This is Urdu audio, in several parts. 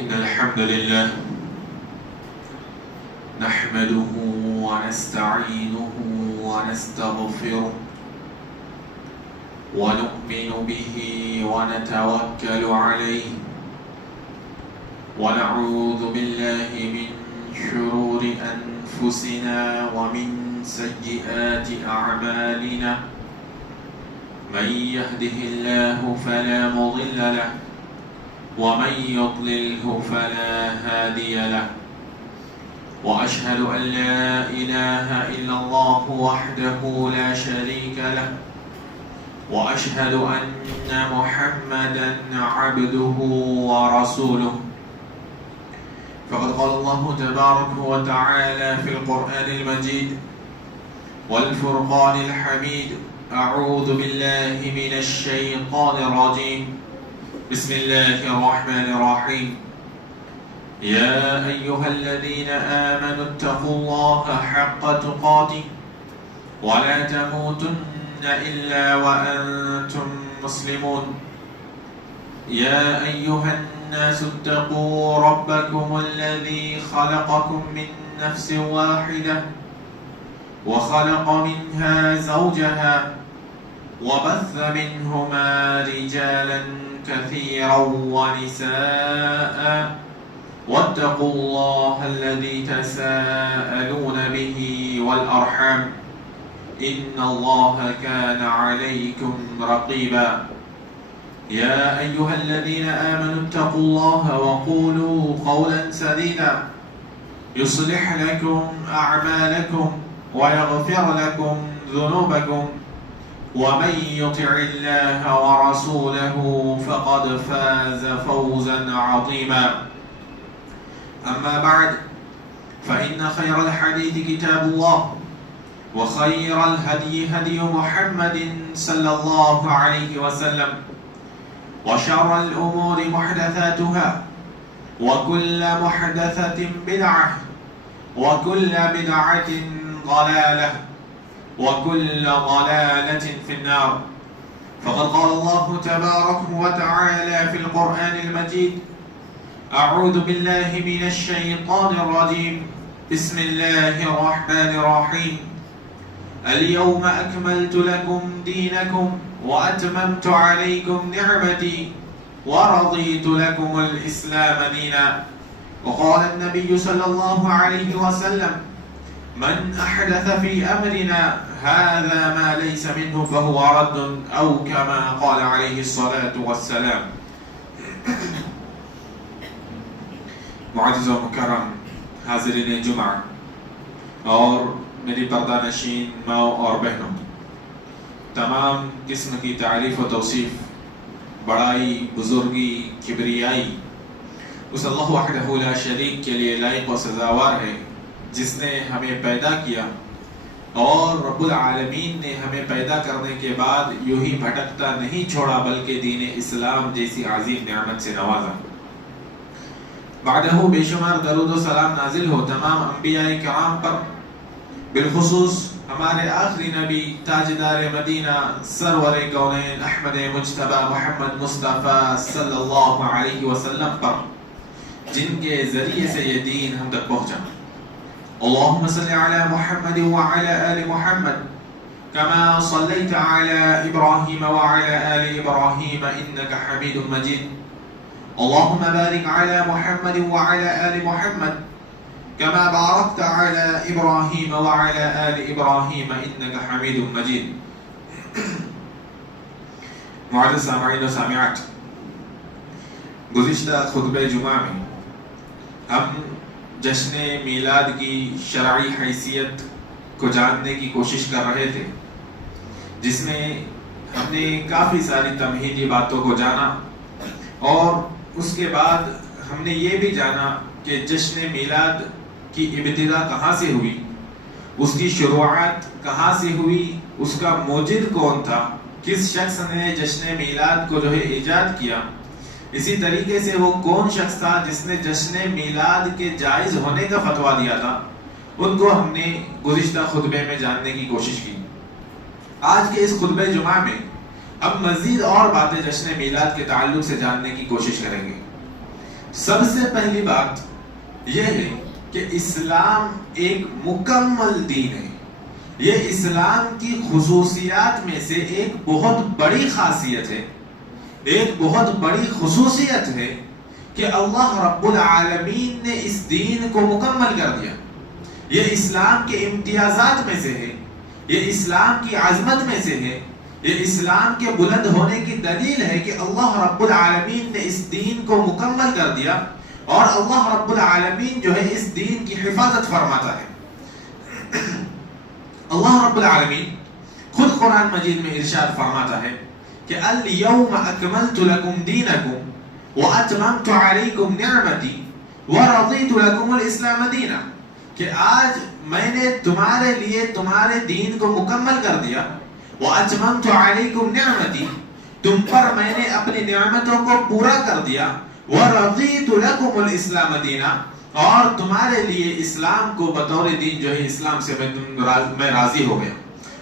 إن الحمد لله نحمده ونستعينه ونستغفره ونؤمن به ونتوكل عليه ونعوذ بالله من شرور أنفسنا ومن سيئات أعمالنا من يهده الله فلا مضل له ومن يضلله فلا هادي له وأشهد أن لا إله إلا الله وحده لا شريك له وأشهد أن محمدا عبده ورسوله فقد قال الله تبارك وتعالى في القرآن المجيد والفرقان الحميد أعوذ بالله من الشيطان الرجيم بسم الله الرحمن الرحيم يا أيها الذين آمنوا اتقوا الله حق تقاته ولا تموتن إلا وأنتم مسلمون يا أيها الناس اتقوا ربكم الذي خلقكم من نفس واحدة وخلق منها زوجها وبث منهما رجالا كثيرا ونساء واتقوا الله الذي تساءلون به والأرحام إن الله كان عليكم رقيبا يا أيها الذين آمنوا اتقوا الله وقولوا قولا سديدا يصلح لكم أعمالكم ويغفر لكم ذنوبكم ومن يطع الله ورسوله فقد فاز فوزا عظيما أما بعد فإن خير الحديث كتاب الله وخير الهدي هدي محمد صلى الله عليه وسلم وشر الأمور محدثاتها وكل محدثة بدعة وكل بدعة ضلالة وكل ضلالة في النار فقد قال الله تبارك وتعالى في القرآن المجيد أعوذ بالله من الشيطان الرجيم بسم الله الرحمن الرحيم اليوم أكملت لكم دينكم وأتممت عليكم نعمتي ورضيت لكم الإسلام دينا وقال النبي صلى الله عليه وسلم من أحدث في أمرنا هذا ما ليس منه فهو رد أو كما قال عليه الصلاة والسلام معزز و مکرم حاضرین جمعہ اور میری پردہ نشین ماؤں اور بہنوں، تمام قسم کی تعریف و توصیف، بڑائی، بزرگی، کبریائی اس اللہ وحدہ لا شریک کے لیے لائق و سزاوار ہے جس نے ہمیں پیدا کیا اور رب العالمین نے ہمیں پیدا کرنے کے بعد یوں ہی بھٹکتا نہیں چھوڑا بلکہ دین اسلام جیسی عظیم نعمت سے نوازا۔ بعدہ بے شمار درود و سلام نازل ہو تمام انبیاء کرام پر، بالخصوص ہمارے آخری نبی تاجدار مدینہ سرور کونین احمد مجتبی محمد مصطفیٰ صلی اللہ علیہ وسلم پر، جن کے ذریعے سے یہ دین ہم تک پہنچا۔ اللهم صل على محمد وعلى آل محمد كما صليت على إبراهيم وعلى آل إبراهيم إنك حميد مجيد اللهم بارك على محمد وعلى آل محمد كما باركت على إبراهيم وعلى آل إبراهيم إنك حميد مجيد معزز سامعین و سامعات، گزشتہ خطبہ جمعہ میں ہم جشن میلاد کی شرعی حیثیت کو جاننے کی کوشش کر رہے تھے، جس میں ہم نے کافی ساری تمہیدی باتوں کو جانا اور اس کے بعد ہم نے یہ بھی جانا کہ جشن میلاد کی ابتدا کہاں سے ہوئی، اس کی شروعات کہاں سے ہوئی، اس کا موجد کون تھا، کس شخص نے جشن میلاد کو جو ہے ایجاد کیا، اسی طریقے سے وہ کون شخص تھا جس نے جشن میلاد کے جائز ہونے کا فتویٰ دیا تھا، ان کو ہم نے گزشتہ خطبے میں جاننے کی کوشش کی۔ آج کے اس خطبہ جمعہ میں اب مزید اور باتیں جشن میلاد کے تعلق سے جاننے کی کوشش کریں گے۔ سب سے پہلی بات یہ ہے کہ اسلام ایک مکمل دین ہے. یہ اسلام کی خصوصیات میں سے ایک بہت بڑی خاصیت ہے, ایک بہت بڑی خصوصیت ہے کہ اللہ رب العالمین نے اس دین کو مکمل کر دیا. یہ اسلام کے امتیازات میں سے ہے, یہ اسلام کی عظمت میں سے ہے, یہ اسلام کے بلند ہونے کی دلیل ہے کہ اللہ رب العالمین نے اس دین کو مکمل کر دیا, اور اللہ رب العالمین جو ہے اس دین کی حفاظت فرماتا ہے. اللہ رب العالمین خود قرآن مجید میں ارشاد فرماتا ہے کہ اليوم اکملت لکم دینکم واتممت علیکم نعمتی ورضیت لکم الاسلام دینا, کہ آج میں نے تمہارے لیے تمہارے دین کو مکمل کر دیا. واتممت علیکم نعمتی, تم پر میں نے اپنی نعمتوں کو پورا کر دیا. ورضیت لکم الاسلام دینا, اور تمہارے لیے اسلام کو بطور دین جو ہے اسلام سے میں راضی ہو گیا.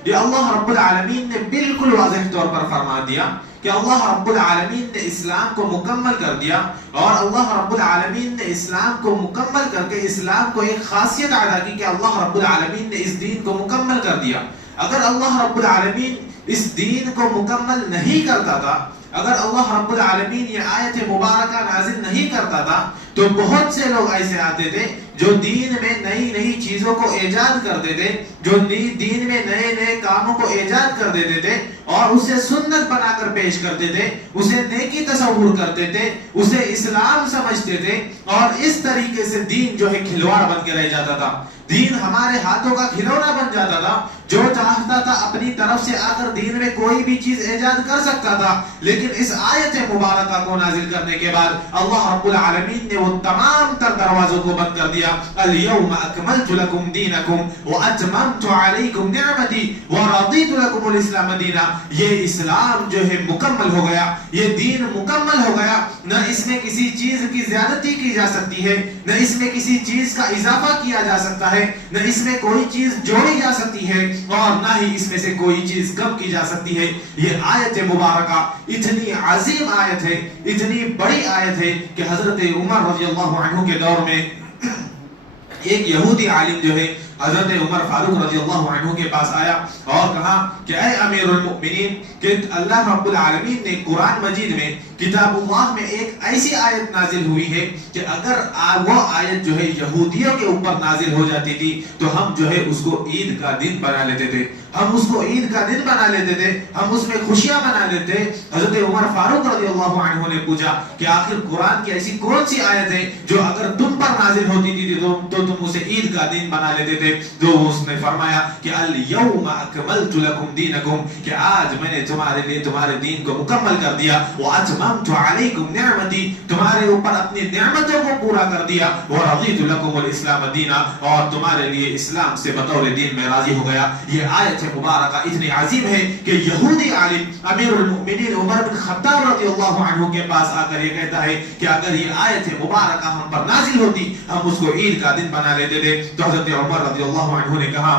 یہ اللہ رب العالمین نے بالکل واضح طور پر فرما دیا کہ اللہ رب العالمین نے اسلام کو مکمل کر دیا, اور اللہ رب العالمین نے اسلام کو مکمل کر کے اسلام کو ایک خاصیت ادا کی کہ اللہ رب العالمین نے اس دین کو مکمل کر دیا. اگر اللہ رب العالمین اس دین کو مکمل نہیں کرتا تھا, اگر اللہ رب العالمین یہ آیت مبارکہ نازل نہیں کرتا تھا, تو بہت سے لوگ ایسے آتے تھے جو دین میں نئی نئی چیزوں کو ایجاد کرتے تھے, جو دین میں نئے نئے کاموں کو ایجاد کر دیتے تھے, اور اسے سنت بنا کر پیش کرتے تھے, اسے نیکی تصور کرتے تھے, اسے اسلام سمجھتے تھے, اور اس طریقے سے دین جو ہے کھلواڑ بن کے رہ جاتا تھا. دین ہمارے ہاتھوں کا کھلونا بن جاتا تھا, جو چاہتا تھا اپنی طرف سے آ کر دین میں کوئی بھی چیز ایجاد کر سکتا تھا. لیکن اس آیت مبارکہ کو نازل کرنے کے بعد اللہ رب العالمین نے وہ تمام تر دروازوں کو بند کر دیا. اليوم اکملت لکم دینکم واتممت علیکم نعمتی ورضیت لکم الاسلام دینا. یہ اسلام جو ہے مکمل ہو گیا, یہ دین مکمل ہو گیا. نہ اس میں کسی چیز کی زیادتی کی جا سکتی ہے, نہ اس میں کسی چیز کا اضافہ کیا جا سکتا ہے, نہ اس میں کوئی چیز جوڑی جا سکتی ہے, اور نہ ہی اس میں سے کوئی چیز کم کی جا سکتی ہے. یہ آیت مبارکہ اتنی عظیم آیت ہے, اتنی بڑی آیت ہے کہ حضرت عمر رضی اللہ عنہ کے دور میں ایک یہودی عالم جو ہے حضرت عمر فاروق رضی اللہ عنہ کے پاس آیا اور کہا کہ اے امیر المؤمنین, کہ اللہ رب العالمین نے قرآن مجید میں کتاب اللہ میں ایک ایسی آیت نازل ہوئی ہے کہ اگر وہ آیت جو ہے یہودیوں کے اوپر نازل ہو جاتی تھی تو ہم جو ہے اس کو عید کا دن بنا لیتے تھے, ہم اس کو عید کا دن بنا لیتے تھے, ہم اس میں خوشیاں منا لیتے. حضرت عمر فاروق رضی اللہ عنہ نے پوچھا کہ آخر قرآن کی ایسی کون سی آیت ہے جو اگر تم پر نازل ہوتی تھی تو تم اسے عید کا دن بنا لیتے تھے. تو اس نے فرمایا کہ اليوم اکملت لکم دینکم, کہ آج میں نے تمہارے لیے تمہارے دین کو مکمل کر دیا. واتممت علیکم نعمتی, تمہارے اوپر اپنی نعمتوں کو پورا کر دیا. ورضیت لکم الاسلام دینا, اور تمہارے لیے اسلام سے بطور دین میں راضی ہو گیا. یہ آیت مبارکہ اتنی عظیم ہے کہ یہودی عالم امیر المؤمنین عمر بن خطاب رضی اللہ عنہ کے پاس آ کر یہ کہتا ہے کہ اگر یہ آیت مبارکہ ہم پر نازل ہوتی ہم اس کو عید کا دن بنا لیتے تھے. تو حضرت عمر رضی اللہ عنہ نے کہا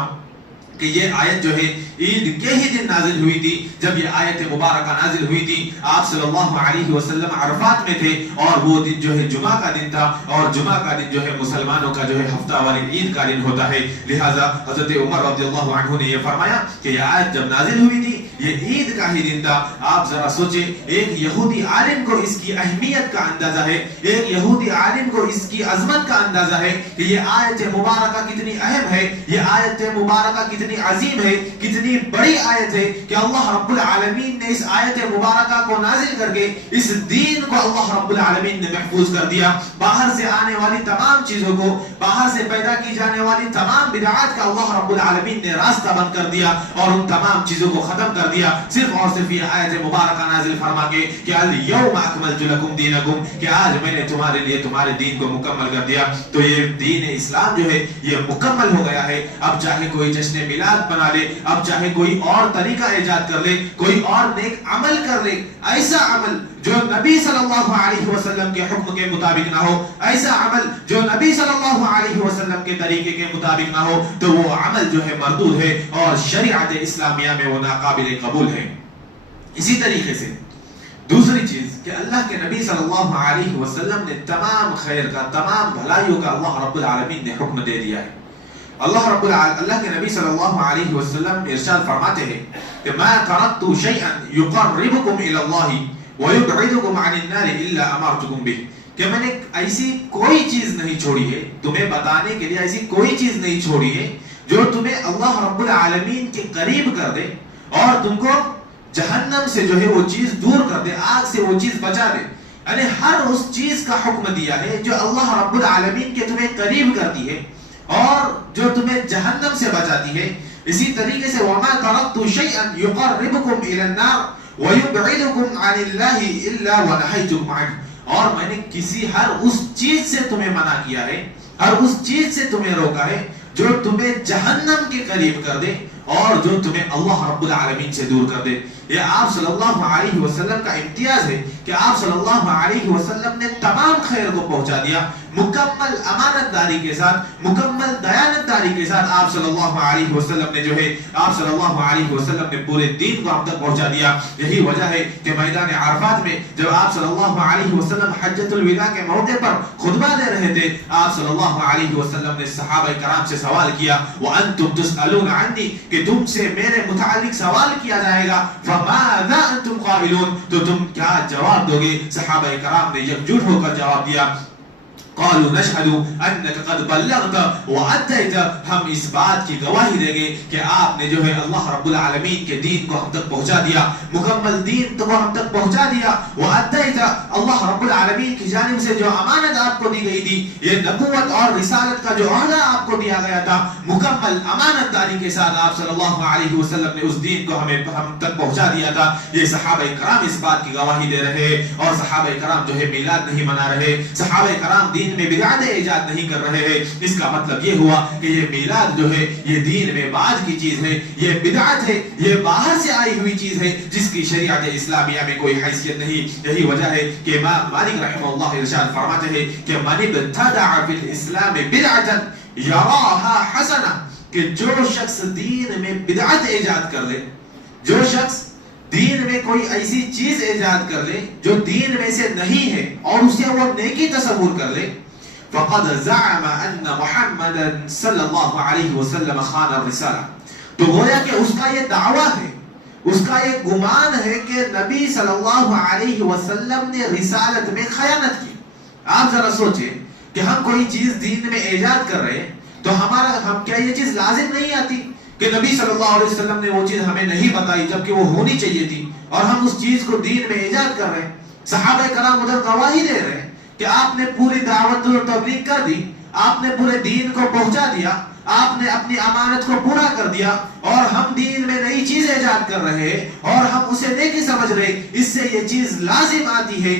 کہ یہ آیت جو ہے عید کے ہی دن نازل ہوئی تھی. جب یہ آیت مبارکہ نازل ہوئی تھی آپ صلی اللہ علیہ وسلم عرفات میں تھے, اور وہ دن جو ہے جمعہ کا دن تھا, اور جمعہ کا دن جو ہے مسلمانوں کا جو ہے ہفتہ واری عید کا دن ہوتا ہے. لہٰذا حضرت عمر رضی اللہ عنہ نے یہ فرمایا کہ یہ آیت جب نازل ہوئی تھی یہ عید کا ہی دن تھا. آپ ذرا سوچیں, ایک یہودی عالم کو اس کی اہمیت کا اندازہ ہے, ایک یہودی عالم کو اس کی عظمت کا اندازہ ہے کہ یہ آیت مبارکہ کتنی اہم ہے, یہ آیت مبارکہ کتنی عظیم ہے, کتنی بڑی آیت ہے کہ اللہ رب العالمین نے اس آیت مبارکہ کو نازل کر کے اس دین کو اللہ رب العالمین نے محفوظ کر دیا. باہر سے آنے والی تمام چیزوں کو, باہر سے پیدا کی جانے والی تمام بدعات کا اللہ رب العالمین نے راستہ بند کر دیا اور ان تمام چیزوں کو ختم کر دیا, صرف اور صرف یہ آیت مبارکہ نازل فرما کے کہ اليوم اکملت لکم دینکم, کہ آج میں نے تمہارے لیے تمہارے دین کو مکمل کر دیا. تو یہ دین اسلام جو ہے یہ مکمل ہو گیا ہے. اب چاہے کوئی جشن میلاد بنا لے, اب چاہے کوئی اور طریقہ ایجاد کر لے, کوئی اور نیک عمل کر لے, ایسا عمل جو نبی صلی اللہ علیہ وسلم کے حکم کے مطابق نہ ہو, ایسا عمل جو نبی صلی اللہ علیہ وسلم کے طریقے کے مطابق نہ ہو, تو وہ عمل جو ہے مردود ہے اور شریعت اسلامیہ میں وہ ناقابل قبول ہے. اسی طریقے سے دوسری چیز کہ اللہ کے نبی صلی اللہ علیہ وسلم نے تمام خیر کا، تمام بھلائیوں کا اللہ رب العالمین نے حکم دے دیا ہے. اللہ کے نبی صلی اللہ علیہ وسلم ارشاد فرماتے ہیں کہ ما ترکت شیئا یقربکم الی اللہ ویبعدکم عن النار الا امرتکم به، کہ میں نے ایسی کوئی چیز نہیں چھوڑی ہے، تمہیں بتانے کے لیے ایسی کوئی چیز نہیں چھوڑی ہے جو تمہیں اللہ رب العالمین کے قریب کر دے اور تم کو جہنم سے جو ہے وہ چیز دور کر دے، آگ سے وہ چیز بچا دے. یعنی ہر اس چیز کا حکم دیا ہے جو اللہ رب العالمین کے تمہیں قریب کرتی ہے اور جو تمہیں جہنم سے بچاتی ہے. اسی طریقے سے وما ترکت شیئا یقربکم الی النار ویبعدکم عن اللہ الا ونہیتکم عنہ، اور میں نے ہر اس چیز سے تمہیں منع کیا ہے، ہر اس چیز سے تمہیں روکا ہے جو تمہیں جہنم کے قریب کر دے اور جو تمہیں اللہ رب العالمین سے دور کر دے. یہ آپ صلی اللہ علیہ وسلم کا امتیاز ہے کہ آپ صلی اللہ علیہ وسلم نے تمام خیر کو پہنچا دیا، مکمل امانت داری کے ساتھ، مکمل دیانت داری کے ساتھ آپ صلی اللہ علیہ وسلم نے جو ہے آپ صلی اللہ علیہ وسلم نے پورے دین کو ہم تک پہنچا دیا. یہی وجہ ہے کہ میدان عرفات میں جب آپ صلی اللہ علیہ وسلم حجۃ الوداع کے موقع پر خطبہ دے رہے تھے، آپ صلی اللہ علیہ وسلم نے صحابہ کرام سے سوال کیا وانتم تسألون عنی، کہ تم سے میرے متعلق سوال کیا جائے گا، فماذا انتم قائلون، تو تم کیا جواب دو گے؟ صحابہ کرام نے یکجٹ ہو کر جواب دیا قالوا نشهد انك قد بلغت واتيت، ہم اس بات کی گواہی دیں گے کہ آپ نے جو ہے اللہ رب العالمین کے دین کو ہم تک پہنچا دیا، مکمل دین کو ہم تک پہنچا دیا. واتيت، اللہ رب العالمین کی جانب سے جو امانت آپ کو دی گئی تھی، یہ نبوت اور رسالت کا جو عہدہ آپ کو دیا گیا تھا، مکمل امانت داری کے ساتھ آپ صلی اللہ علیہ وسلم نے اس دین کو ہم تک پہنچا دیا تھا. یہ صحابہ کرام اس بات کی گواہی دے رہے اور صحابہ کرام جو ہے میلاد نہیں منا رہے، صحابہ کرام دین میں بدعت ایجاد نہیں کر رہے ہیں. اس کا مطلب یہ ہوا کہ یہ میلاد جو ہے یہ دین میں بعد کی چیز ہے، یہ بدعت ہے، یہ باہر سے آئی ہوئی چیز ہے جس کی شریعت اسلامیہ میں کوئی حیثیت نہیں. یہی وجہ ہے کہ امام مالک رحمہ اللہ ارشاد فرماتے ہیں کہ من ابتدع فی الاسلام بدعتا یراها حسنہ، کہ جو شخص دین میں بدعت ایجاد کر لے، جو شخص دین میں کوئی ایسی چیز ایجاد کر لے جو دین میں سے نہیں ہے اور اسے وہ نیکی تصور کر لے، فقد زعم ان محمد صلی اللہ علیہ وسلم خان الرسالہ، تو گویا کہ اس کا یہ دعویٰ ہے، اس کا یہ گمان ہے کہ نبی صلی اللہ علیہ وسلم نے رسالت میں خیانت کی. آپ ذرا سوچیں کہ ہم کوئی چیز دین میں ایجاد کر رہے ہیں تو ہم کیا یہ چیز لازم نہیں آتی کہ نبی صلی اللہ علیہ وسلم نے وہ چیز ہمیں نہیں بتائی جبکہ وہ ہونی چاہیے تھی، اور ہم اس چیز کو دین میں ایجاد کر رہے ہیں. صحابہ کرام ادھر گواہی دے رہے ہیں کہ آپ نے پوری دعوت و تبلیغ کر دی، آپ نے پورے دین کو پہنچا دیا، آپ نے اپنی امانت کو پورا کر دیا، اور ہم دین میں نئی چیز ایجاد کر رہے ہیں اور ہم اسے نیکی سمجھ رہے. اس سے یہ چیز لازم آتی ہے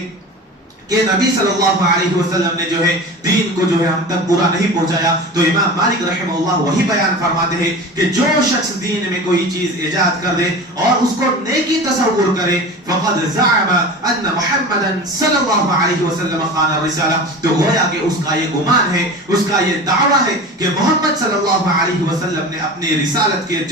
کہ نبی صلی اللہ علیہ وسلم نے جو ہے دین کو جو ہے ہم تک پورا نہیں پہنچایا. تو امام مالک رحمہ اللہ وہی بیان فرماتے ہیں کہ جو شخص دین میں کوئی چیز ایجاد کر دے اور اس کو نیکی تصور کرے، فقد زعم ان محمدا صلی اللہ علیہ وسلم خان الرسالہ، تو گویا کہ اس کا یہ گمان ہے، اس کا یہ دعویٰ ہے کہ محمد صلی اللہ علیہ وسلم نے اپنی رسالت کی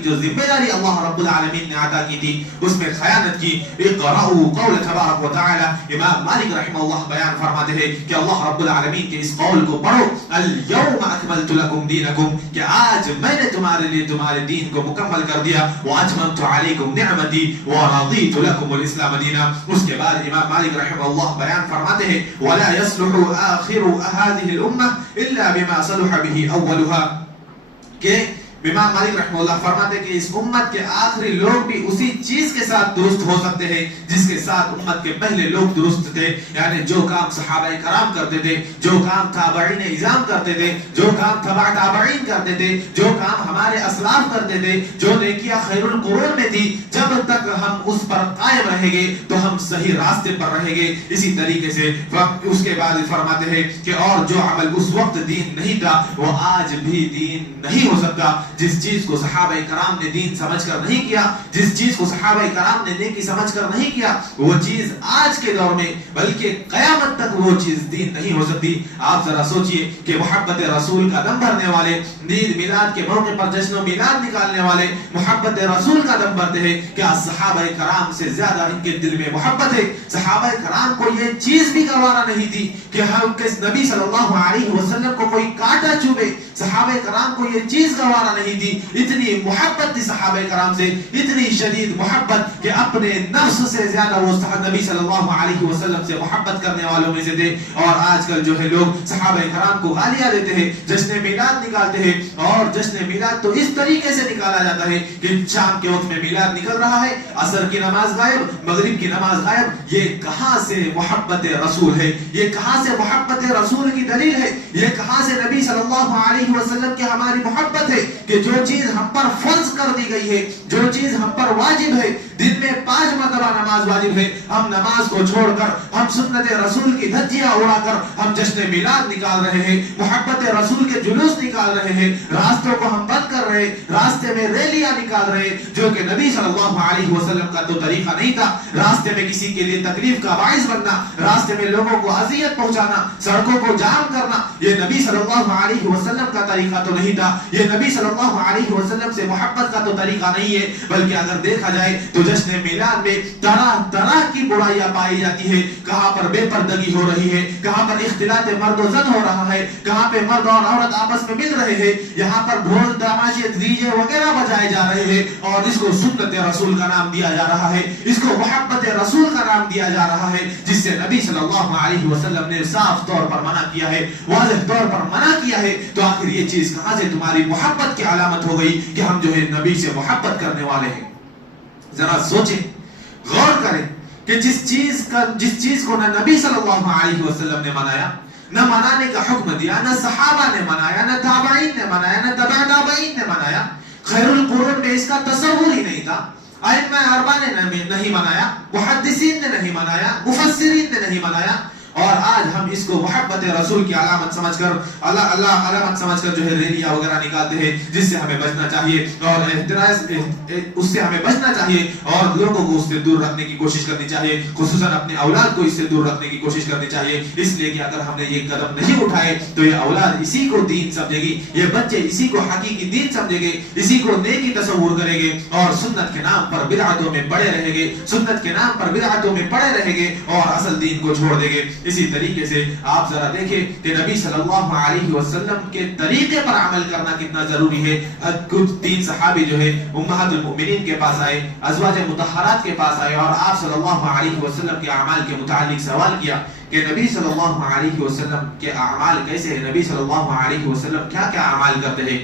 جو ذمہ داری اللہ رب العالمین نے عطا کی تھی اس میں خیانت کی. اقرأوا قول تبارک و تعالی، امام مالک رحمہ اللہ بیان فرماتے ہیں کہ اللہ رب العالمین کے اس قول کو پڑھو، اليوم اکملت لکم دینکم، کہ آج میں نے تمہارے لیے تمہارے دین کو مکمل کر دیا، واتممت علیکم نعمتی ورضیت لکم الاسلام دینا. اس کے بعد امام مالک رحمہ اللہ بیان فرماتے ہیں ولا يصلح آخر هذه الامه الا بما صلح به اولها، کہ امام مالک رحمہ اللہ فرماتے ہیں کہ اس امت کے آخری لوگ بھی اسی چیز کے ساتھ درست ہو سکتے ہیں جس کے ساتھ امت کے پہلے لوگ درست تھے. یعنی جو کام صحابہ کرام کرتے تھے، جو کام تابعین اعظام کرتے تھے، جو کام تبع تابعین کرتے تھے، جو کام ہمارے اسلاف کرتے تھے، جو نیکیاں خیر القرون میں تھی، جب تک ہم اس پر قائم رہیں گے تو ہم صحیح راستے پر رہیں گے. اسی طریقے سے اس کے بعد فرماتے ہیں کہ اور جو عمل اس وقت دین نہیں تھا وہ آج بھی دین نہیں ہو سکتا. جس چیز کو صحابہ کرام نے دین سمجھ کر نہیں کیا, جس چیز کو صحابہ کرام نے نیکی سمجھ کر نہیں کیا, وہ چیز آج کے دور میں بلکہ قیامت تک وہ چیز دین نہیں ہو سکتی. آپ ذرا سوچئے کہ محبت رسول کا دم بھرنے والے, عید میلاد کے موقع پر جشن و میلاد نکالنے والے محبت رسول کا دم بھرتے ہیں, کیا صحابہ کرام سے زیادہ ان کے دل میں محبت ہے؟ صحابہ کرام کو یہ چیز بھی گوارا نہیں تھی کہ ہم کے نبی صلی اللہ علیہ وسلم کو کوئی کانٹا چوبے. صحابہ کرام کو یہ چیز گوارا نہیں تھی. اتنی محبت تھی صحابہ کرام سے, اتنی شدید محبت کہ اپنے نفس سے زیادہ وہ نبی صلی اللہ علیہ وسلم سے محبت کرنے والوں میں سے تھے. اور آج کل جو ہے لوگ صحابہ کرام کو گالیاں دیتے ہیں, جشن میلاد نکالتے ہیں, اور جشن میلاد تو اس طریقے سے نکالا جاتا ہے کہ شام کے وقت میں میلاد نکل رہا ہے, عصر کی نماز غائب, مغرب کی نماز غائب. یہ کہاں سے محبت رسول ہے؟ یہ کہاں سے محبت رسول کی دلیل ہے؟ یہ کہاں سے نبی صلی اللہ علیہ وسلم کی ہماری محبت ہے کہ جو چیز ہم پر فرض کر دی گئی ہے, جو چیز ہم پر واجب ہے, دن میں 5 مرتبہ نماز واجب ہے, ہم نماز کو چھوڑ کر, ہم سنت رسول کی دھجیاں اڑا کر ہم جشن میلاد نکال رہے ہیں, محبت رسول کے جلوس نکال رہے ہیں, راستوں کو ہم بند کر رہے ہیں, راستے میں ریلیاں نکال رہے ہیں, جو کہ نبی صلی اللہ علیہ وسلم کا تو طریقہ نہیں تھا. راستے میں کسی کے لیے تکلیف کا باعث بننا, راستے میں لوگوں کو اذیت پہنچانا, سڑکوں کو جام کرنا, یہ نبی صلی اللہ علیہ وسلم کا طریقہ تو نہیں تھا. یہ نبی صلی اللہ علیہ وسلم سے محبت کا تو طریقہ نہیں ہے. بلکہ اگر دیکھا جائے تو جشن میلاد میں طرح طرح کی برائیاں پائی جاتی ہے. کہاں پر بے پردگی ہو رہی ہے, کہاں پر اختلاط مرد و زن ہو رہا ہے, کہاں پہ مرد اور عورت آپس میں مل رہے ہیں, یہاں پر ڈھول تماشے ڈی جے وغیرہ بجائے جا رہے ہیں, اور اس کو سنت رسول کا نام دیا جا رہا ہے, اس کو محبت رسول کا نام دیا جا رہا ہے, جس سے نبی صلی اللہ علیہ وسلم نے صاف طور پر منع کیا ہے, واضح طور پر منع کیا ہے. تو آخر یہ چیز کہاں سے تمہاری محبت کی علامت ہو گئی کہ ہم جو ہے نبی سے محبت کرنے والے ہیں؟ ذرا سوچیں, غور کریں کہ جس چیز کو نہ نبی صلی اللہ علیہ وسلم نے منایا, نہ منانے کا حکم دیا, نہ صحابہ نے منایا, نہ تابعین نے منایا, نہ تبع تابعین نے منایا, خیر القرون میں اس کا تصور ہی نہیں تھا, ائمہ اربعہ نے نہیں منایا, محدثین نے نہیں منایا, مفسرین نے نہیں منایا, اور آج ہم اس کو محبت رسول کی علامت سمجھ کر اللہ علامت سمجھ کر جو ہے ریلیاں وغیرہ نکالتے ہیں, جس سے ہمیں بچنا چاہیے, اور احتراز اس سے ہمیں بچنا چاہیے, اور لوگوں کو اس سے دور رکھنے کی کوشش کرنی چاہیے, خصوصاً اپنے اولاد کو اس سے دور رکھنے کی کوشش کرنی چاہیے. اس لیے کہ اگر ہم نے یہ قدم نہیں اٹھائے تو یہ اولاد اسی کو دین سمجھے گی, یہ بچے اسی کو حقیقی دین سمجھے گے, اسی کو نیکی تصور کریں گے, اور سنت کے نام پر بدعتوں میں پڑے رہیں گے, سنت کے نام پر بدعتوں میں پڑے رہیں گے, اور اصل دین کو چھوڑ دیں گے. اسی طریقے سے آپ ذرا دیکھیں کہ نبی صلی اللہ علیہ وسلم کے طریقے پر عمل کرنا کتنا ضروری ہے. کچھ 3 صحابی جو ہے امہات المؤمنین کے پاس آئے, ازواج مطہرات کے پاس آئے, اور آپ صلی اللہ علیہ وسلم کے اعمال کے متعلق سوال کیا کہ نبی صلی اللہ علیہ وسلم کے اعمال کیسے ہیں, نبی صلی اللہ علیہ وسلم کیا کیا اعمال کرتے ہیں.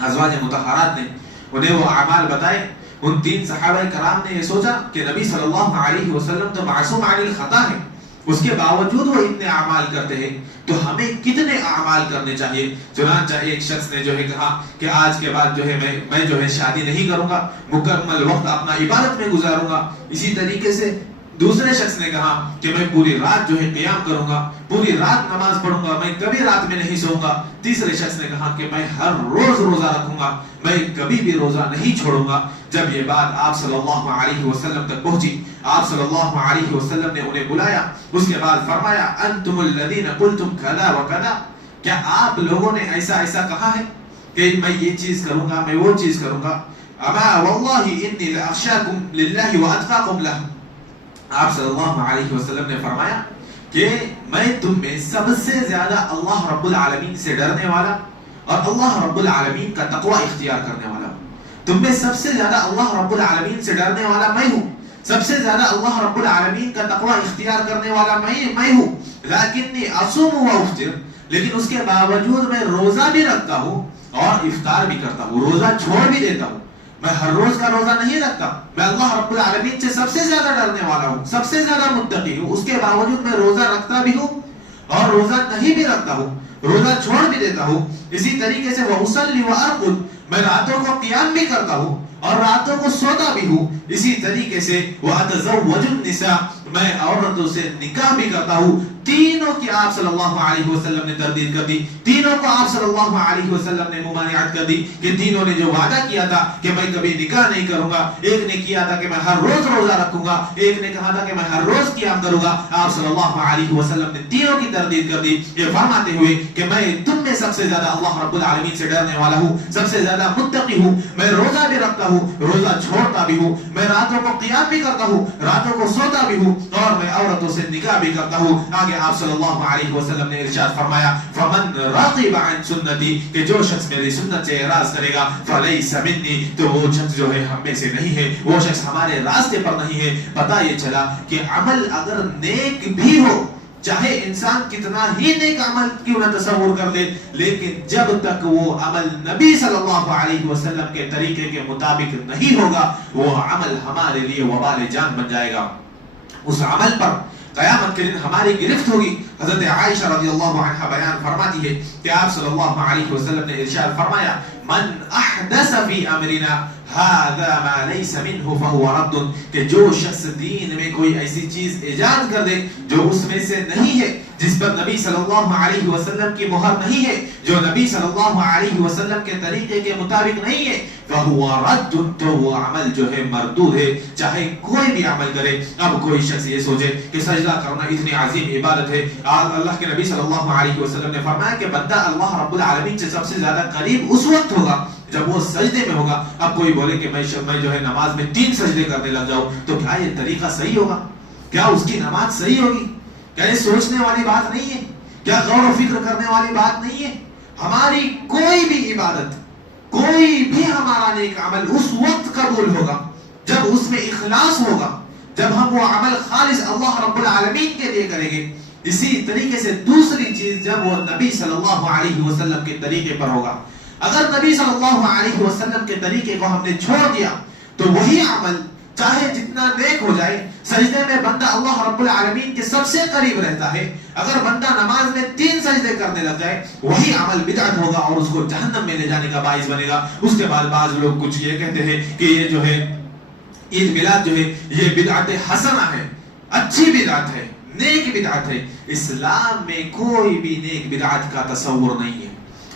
ازواج مطہرات نے انہیں وہ اعمال بتائے. ان 3 صحابہ کرام نے یہ سوچا کہ نبی صلی اللہ علیہ وسلم تو معصوم عن الخطا ہے, اس کے باوجود وہ اتنے اعمال کرتے ہیں, تو ہمیں کتنے اعمال کرنے چاہیے. چنانچہ ایک شخص نے جو ہے کہا کہ آج کے بعد جو ہے میں جو ہے شادی نہیں کروں گا, مکمل وقت اپنا عبادت میں گزاروں گا. اسی طریقے سے دوسرے شخص نے کہا کہ میں پوری رات جو ہے قیام کروں گا, پوری رات نماز پڑھوں گا, میں کبھی رات میں نہیں سوؤں گا. تیسرے شخص نے کہا کہ میں ہر روز روزہ رکھوں گا, میں کبھی بھی روزہ نہیں چھوڑوں گا. جب یہ بات آپ صلی اللہ علیہ وسلم تک پہنچی, آپ صلی اللہ علیہ وسلم نے انہیں بلایا, اس کے بعد فرمایا انتم الذین قلتم کذا وکذا, کیا آپ لوگوں نے ایسا ایسا کہا ہے کہ میں یہ چیز کروں گا, میں وہ چیز کروں گا. اما واللہ انی لاخشاکم للہ واتقاکم لہ, آپ صلی اللہ علیہ وسلم نے فرمایا کہ میں تم میں سب سے زیادہ اللہ رب العالمین سے ڈرنے والا اور اللہ رب العالمین کا تقوی اختیار کرنے والا ہوں. تم میں سب سے زیادہ اللہ رب العالمین سے ڈرنے والا میں ہوں, سب سے زیادہ اللہ رب العالمین کا تقوی اختیار کرنے والا میں ہوں. لیکنی اصوم و افطر, لیکن اس کے باوجود میں روزہ بھی رکھتا ہوں اور افطار بھی کرتا ہوں, روزہ چھوڑ بھی دیتا ہوں. میں ہر روز کا روزہ نہیں رکھتا, میں اللہ رب العالمین سے سب سے زیادہ ڈرنے والا ہوں, سب سے زیادہ متقی ہوں, اس کے باوجود میں روزہ رکھتا بھی ہوں اور روزہ نہیں بھی رکھتا ہوں, روزہ چھوڑ بھی دیتا ہوں. اسی طریقے سے وَأُصَلِّ وَأَرْقُدْ, میں راتوں کو قیام بھی کرتا ہوں اور راتوں کو سوتا بھی ہوں. اسی طریقے سے وَأَتَزَوَّجُ النِّسَاءَ, میں عورتوں سے نکاح بھی کرتا ہوں. تینوں کی آپ صلی اللہ علیہ وسلم نے تردید کر دی. تینوں کو آپ صلی اللہ علیہ وسلم نے ممانعت کر دی کہ تینوں نے جو وعدہ کیا تھا کہ میں کبھی نکاح نہیں کروں گا, ایک نے کیا تھا کہ میں ہر روز روزہ رکھوں گا, ایک نے کہا تھا کہ میں ہر روز قیام کروں گا. آپ صلی اللہ علیہ وسلم نے تینوں کی تردید کر دی, یہ فرماتے ہوئے کہ میں تم میں سب سے زیادہ اللہ رب العالمین سے ڈرنے والا ہوں, سب سے زیادہ متقی ہوں. میں روزہ بھی رکھتا ہوں, روزہ چھوڑتا بھی ہوں, میں راتوں کو قیام بھی کرتا ہوں, راتوں کو سوتا بھی ہوں, اور میں عورتوں سے نکاح بھی کرتا ہوں. آگے آپ صلی اللہ علیہ وسلم نے ارشاد فرمایا فمن رغب عن سنتی, کہ جو شخص میری سنت سے اعراض کرے گا فلیس منی, تو وہ شخص جو ہے ہم میں سے نہیں ہے, وہ شخص ہمارے راستے پر نہیں ہے. پتہ یہ چلا کہ عمل اگر نیک بھی ہو, چاہے انسان کتنا ہی نیک عمل کیوں نہ تصور کر دے, لیکن جب تک وہ عمل نبی صلی اللہ علیہ وسلم کے طریقے کے مطابق نہیں ہوگا, وہ عمل ہمارے لیے وبال جان بن جائے گا. اس عمل پر قیامت کے دن ہماری گرفت ہوگی. حضرت عائشہ رضی اللہ عنہ بیان فرماتی ہے کہ آپ صلی اللہ علیہ وسلم نے ارشاد فرمایا من احدث فی امرنا هذا ما ليس منه فهو رد, کہ جو شخص دین میں کوئی ایسی چیز ایجاد کر دے جو اس میں سے نہیں ہے, جس پر نبی صلی اللہ علیہ وسلم کی مہر نہیں ہے, جو نبی صلی اللہ علیہ وسلم کے طریقے کے مطابق نہیں ہے, فهو رد, تو وہ عمل جو ہے مردود ہے, چاہے کوئی بھی عمل کرے. اب کوئی شخص یہ سوچے کہ سجدہ کرنا اتنی عظیم عبادت ہے, اللہ کے نبی صلی اللہ علیہ وسلم نے فرمایا کہ بندہ اللہ رب العالمین سے سب سے زیادہ قریب اس وقت ہوگا جب وہ سجدے میں ہوگا. اب کوئی بولے کہ میں جو ہے نماز میں 3 سجدے کرنے لگ جاؤں, تو کیا یہ طریقہ صحیح ہوگا؟ کیا اس کی نماز صحیح ہوگی؟ کیا یہ سوچنے والی بات نہیں ہے؟ کیا غور و فکر کرنے والی بات نہیں ہے؟ ہماری کوئی بھی عبادت, کوئی بھی ہمارا نیک عمل اس وقت قبول ہوگا جب اس میں اخلاص ہوگا, جب ہم وہ عمل خالص اللہ رب العالمین کے لیے کریں گے. اسی طریقے سے دوسری چیز, جب وہ نبی صلی اللہ علیہ وسلم کے طریقے پر ہوگا. اگر نبی صلی اللہ علیہ وسلم کے طریقے کو ہم نے چھوڑ دیا تو وہی عمل چاہے جتنا نیک ہو جائے, سجدے میں بندہ اللہ رب العالمین کے سب سے قریب رہتا ہے. اگر بندہ نماز میں 3 سجدے کرنے لگ جائے, وہی عمل بدعت ہوگا اور اس کو جہنم میں لے جانے کا باعث بنے گا. اس کے بعد بعض لوگ کچھ یہ کہتے ہیں کہ یہ جو ہے عید میلاد جو ہے یہ بدعت حسنہ ہے, اچھی بدعت ہے, نیک بدعت ہے. اسلام میں کوئی بھی نیک بدعت کا تصور نہیں ہے.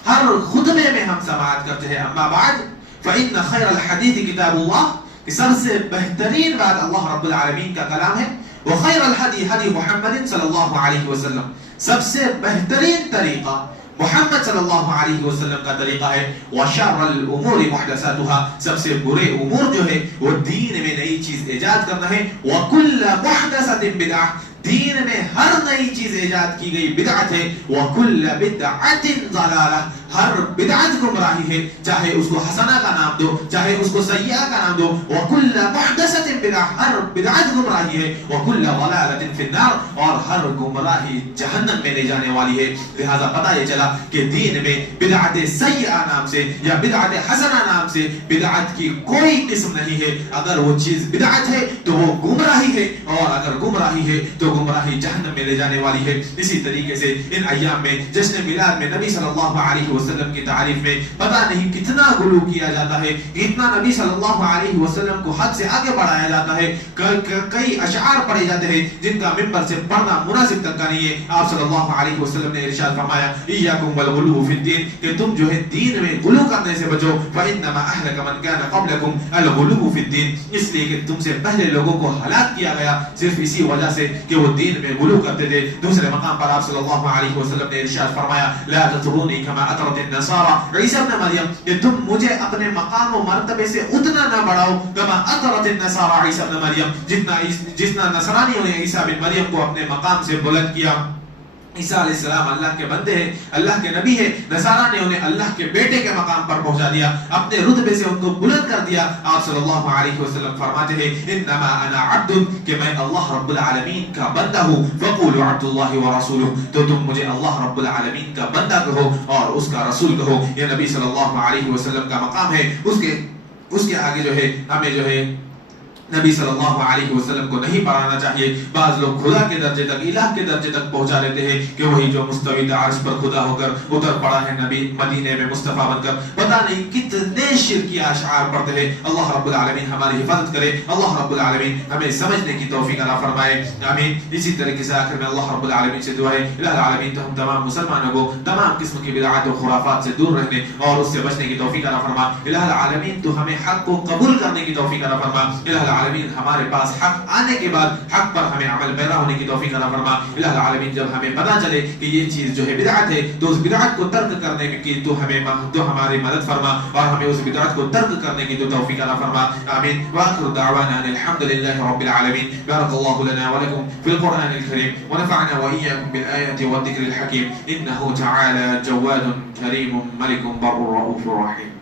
ہر خطبے میں ہم سماعت کرتے ہیں اما بعد فإن خیر الحدیث کتاب اللہ, کہ سب سے بہترین بات اللہ رب العالمین کا کلام ہے. وخیر الحدی حدی محمد صلی اللہ علیہ وسلم, سب سے بہترین طریقہ محمد صلی اللہ علیہ وسلم کا طریقہ ہے. وشر الامور محدثاتها, سب سے برے امور جو ہے وہ دین میں نئی چیز ایجاد کرنا ہے. وکل محدثۃ بدعہ, دین میں ہر نئی چیز ایجاد کی گئی بدعت ہے. وکل بدعت ضلالہ, ہر بدعت گمراہی ہے, چاہے اس کو حسنہ کا نام دو چاہے اس کو سیئہ کا نام دو. وکل محدثۃ بدعہ, ہر بدعت گمراہی ہے. وکل ضلالۃ فی النار, اور ہر گمراہی جہنم میں لے جانے والی ہے. لہذا پتہ یہ چلا کہ دین میں بدعت سیئہ نام سے یا بدعت حسنہ نام سے بدعت کی کوئی قسم نہیں ہے. اگر وہ چیز بدعت ہے تو وہ گمراہی ہے, اور اگر گمراہی ہے تو گمراہی جہنم میں لے جانے والی ہے. اسی طریقے سے ان ایام میں جشن میلاد میں نبی صلی اللہ علیہ وسلم کی تعریف میں پتہ نہیں کتنا غلو کیا جاتا ہے, اتنا نبی صلی اللہ علیہ وسلم کو حد سے آگے بڑھایا جاتا ہے. کئی اشعار پڑھے جاتے ہیں جن کا منبر سے پڑھنا مناسب تک کا نہیں ہے. آپ صلی اللہ علیہ وسلم نے ارشاد فرمایا ایاکم والغلو فی الدین, کہ تم جو ہے دین میں غلو کرنے سے بچو. فانما اهلك من كان قبلكم الغلو فی الدین, اس لیے کہ تم سے پہلے لوگوں کو ہلاک کیا گیا صرف اسی وجہ سے کہ وہ دین میں غلو کرتے تھے. دوسرے مقام پر آپ صلی اللہ علیہ وسلم نے ارشاد فرمایا لا تطرونی کما اطرت النصارى عیسی ابن مریم, کہ تم مجھے اپنے مقام و مرتبے سے اتنا نہ بڑھاؤ کما اطرت النصارى عیسی ابن مریم, جتنا نصرانیوں نے عیسی بن مریم کو اپنے مقام سے بلند کیا. عیسیٰ علیہ السلام اللہ کے بندے ہیں, اللہ کے نبی ہیں. نصارہ نے انہیں اللہ کے بیٹے کے مقام پر پہنچا دیا, اپنے رتبے سے ان کو بلند کر دیا. آپ صلی اللہ علیہ وسلم فرماتے ہیں انما انا عبد, کہ میں اللہ رب العالمین کا بندہ ہوں. فقولوا عبد اللہ ورسولہ, تو تم مجھے اللہ رب العالمین کا بندہ کہو اور اس کا رسول کہو. یہ نبی صلی اللہ علیہ وسلم کا مقام ہے. اس کے آگے جو ہے ہمیں جو ہے نبی صلی اللہ علیہ وسلم کو نہیں پڑھانا چاہیے. بعض لوگ خدا کے درجے تک، الہ کے درجے تک پہنچا لیتے ہیں کہ وہی جو مستوی عرش پر خدا ہو کر اتر پڑا ہے نبی مدینے میں مصطفیٰ بن کر. پتہ نہیں کتنے شرکی اشعار پڑھتے ہیں. اللہ رب العالمین ہماری حفاظت کرے. اللہ رب العالمین ہمیں سمجھنے کی توفیق عطا فرمائے. آمین. اسی طریقے سے آخر میں اللہ رب العالمین سے دعا ہے الہ العالمین تو ہم تمام مسلمانوں کو تمام قسم کی بدعات و خرافات سے دور رہنے اور اس سے بچنے کی توفیق عطا فرما. الہ العالمین تو ہمیں حق کو قبول کرنے کی توفیق عطا فرما. الہ العالمین ہمارے پاس حق آنے کے بعد حق پر ہمیں عمل پیرا ہونے کی توفیق عطا فرما. الہ العالمین جب ہمیں پتہ چلے کہ یہ چیز جو ہے بدعت ہے تو اس بدعت کو ترک کرنے کی تو ہماری مدد فرما اور ہمیں اس بدعت کو ترک کرنے کی تو توفیق عطا فرما. آمین. وآخر دعوانا الحمد لله رب العالمين. بارك الله لنا ولكم في القرآن الكريم ونفعنا وإياكم بالآيات والذكر الحكيم. إنه تعالى جواد كريم ملك بر رؤوف رحيم.